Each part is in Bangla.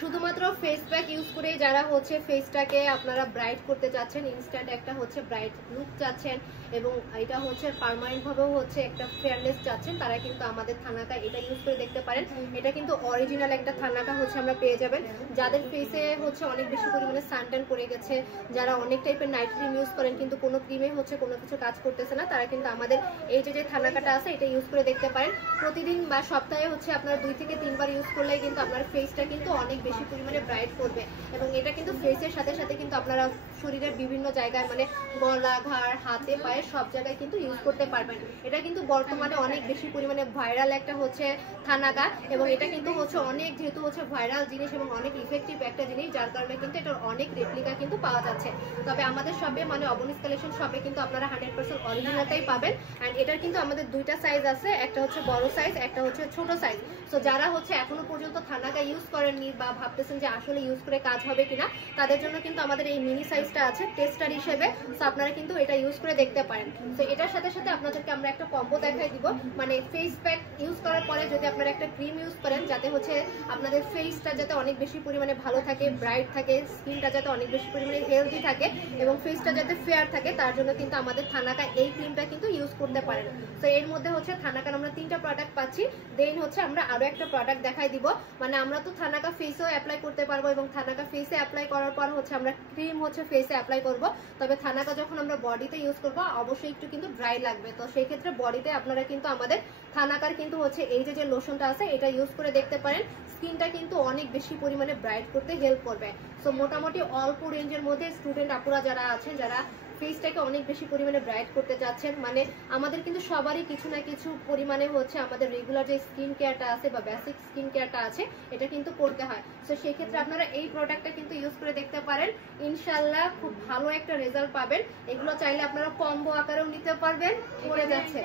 শুধুমাত্র ফেস প্যাক ইউজ করে যারা হচ্ছে ফেসটাকে আপনারা ব্রাইট করতে চাচ্ছেন, ইনস্ট্যান্ট একটা হচ্ছে ব্রাইট লুক চাচ্ছেন এবং এটা হচ্ছে পার্মানেন্ট ভাবেও হচ্ছে একটা ফেয়ারনেস চাচ্ছেন, তারা কিন্তু আমাদের থানাকা এটা ইউজ করে দেখতে পারেন। এটা কিন্তু অরিজিনাল একটা থানাকা হচ্ছে আমরা পেয়ে যাবেন। যাদের ফেসে হচ্ছে অনেক বেশি পরিমাণে সানট্যান পড়ে গেছে, যারা অনেক টাইপের নাইট ক্রিম ইউজ করেন কিন্তু কোনো ক্রিমে হচ্ছে কোনো কিছু কাজ করতেছে না, তারা কিন্তু আমাদের এই যে থানাকাটা আছে এটা ইউজ করে দেখতে পারেন। প্রতিদিন বা সপ্তাহে হচ্ছে আপনারা 2 থেকে 3 বার ইউজ করলেই কিন্তু আপনার ফেসটা কিন্তু অনেক বেশি পরিমাণে ব্রাইট করবে এবং এটা কিন্তু ফেসের সাথে সাথে কিন্তু আপনারা শরীরের বিভিন্ন জায়গায় মানে গলা, ঘাড়, হাতে, পায়ে সব জায়গায় কিন্তু ইউজ করতে পারবেন। এটা কিন্তু বর্তমানে অনেক বেশি পরিমাণে ভাইরাল একটা হচ্ছে থানাকা এবং এটা কিন্তু হচ্ছে অনেক যেহেতু হচ্ছে ভাইরাল জিনিস এবং অনেক ইফেক্টিভ একটা জিনিস, যার কারণে কিন্তু এটার অনেক রেপ্লিকা কিন্তু পাওয়া যাচ্ছে। তবে আমাদের শপে মানে অবনীস কালেকশন শপে কিন্তু আপনারা 100% অরিজিনালটাই পাবেন। এন্ড এটার কিন্তু আমাদের দুইটা সাইজ আছে, একটা হচ্ছে বড় সাইজ, একটা হচ্ছে ছোট সাইজ। সো যারা হচ্ছে এখনো পর্যন্ত থানাকা ইউজ করেননি বা ভাবতেছেন যে আসলে ইউজ করে কাজ হবে কিনা, তাদের জন্য কিন্তু আমাদের এই মিনি সাইজটা আছে টেস্টার হিসেবে। সো আপনারা কিন্তু এটা ইউজ করে দেখতে পারেন। তো এটার সাথে সাথে আপনাদেরকে আমরা একটা কম্বো দেখাই দিব, মানে ফেস প্যাক ইউজ করার পরে যদি আপনারা একটা ক্রিম ইউজ করেন যাতে হচ্ছে আপনাদের ফেসটা যাতে অনেক বেশি পরিমাণে ভালো থাকে, ব্রাইট থাকে, স্কিনটা যাতে অনেক বেশি পরিমাণে হেলদি থাকে এবং ফেসটা যাতে ফেয়ার থাকে, তার জন্য কিন্তু আমাদের থানাকা এই ক্রিমটা কিন্তু ইউজ করতে পারেন। তো এর মধ্যে হচ্ছে থানাকার আমরা 3টা প্রোডাক্ট পাচ্ছি। দেন হচ্ছে আমরা আরো একটা প্রোডাক্ট দেখাই দিব, মানে আমরা তো থানাকা ফেসেও অ্যাপ্লাই করতে পারবো এবং থানাকা ফেসে অ্যাপ্লাই করার পর হচ্ছে আমরা ক্রিম হচ্ছে ফেসে অ্যাপ্লাই করব। তবে থানাকা যখন আমরা বডিতে ইউজ করব অবশ্যই একটু কিন্তু ড্রাই লাগবে, তো সেই ক্ষেত্রে বডিতে আপনারা কিন্তু আমাদের থানাকার কিন্তু হচ্ছে এই যে লোশনটা আছে এটা ইউজ করে দেখতে পারেন। স্কিনটা কিন্তু অনেক বেশি পরিমাণে ব্রাইট করতে হেল্প করবে। সো মোটামুটি অল্প রেঞ্জের মধ্যে স্টুডেন্ট আপুরা যারা আছেন, যারা ফেসটাকে অনেক বেশি পরিমাণে ব্রাইট করতে চাচ্ছেন, মানে আমাদের কিন্তু সবারই কিছু না কিছু পরিমাণে হচ্ছে আমাদের রেগুলার যে স্কিন কেয়ারটা আছে বা বেসিক স্কিন কেয়ারটা আছে এটা কিন্তু করতে হয়। তো সেই ক্ষেত্রে আপনারা এই প্রোডাক্টটা কিন্তু ইউজ করে দেখতে পারেন, ইনশাআল্লাহ খুব ভালো একটা রেজাল্ট পাবেন। এগুলো চাইলে আপনারা কম্বো আকারেও নিতে পারবেন, পড়ে যাচ্ছে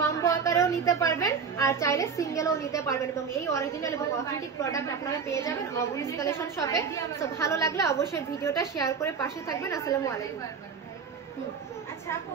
কম্বো আকারেও নিতে পারবেন আর চাইলে সিঙ্গেলও নিতে পারবেন এবং এই অরিজিনাল এবং অথেন্টিক প্রোডাক্ট আপনারা পেয়ে যাবেন অবনীস কালেকশন শপে। তো ভালো লাগলে অবশ্যই ভিডিওটা শেয়ার করে পাশে থাকবেন। আসসালামু আলাইকুম। আচ্ছা আপু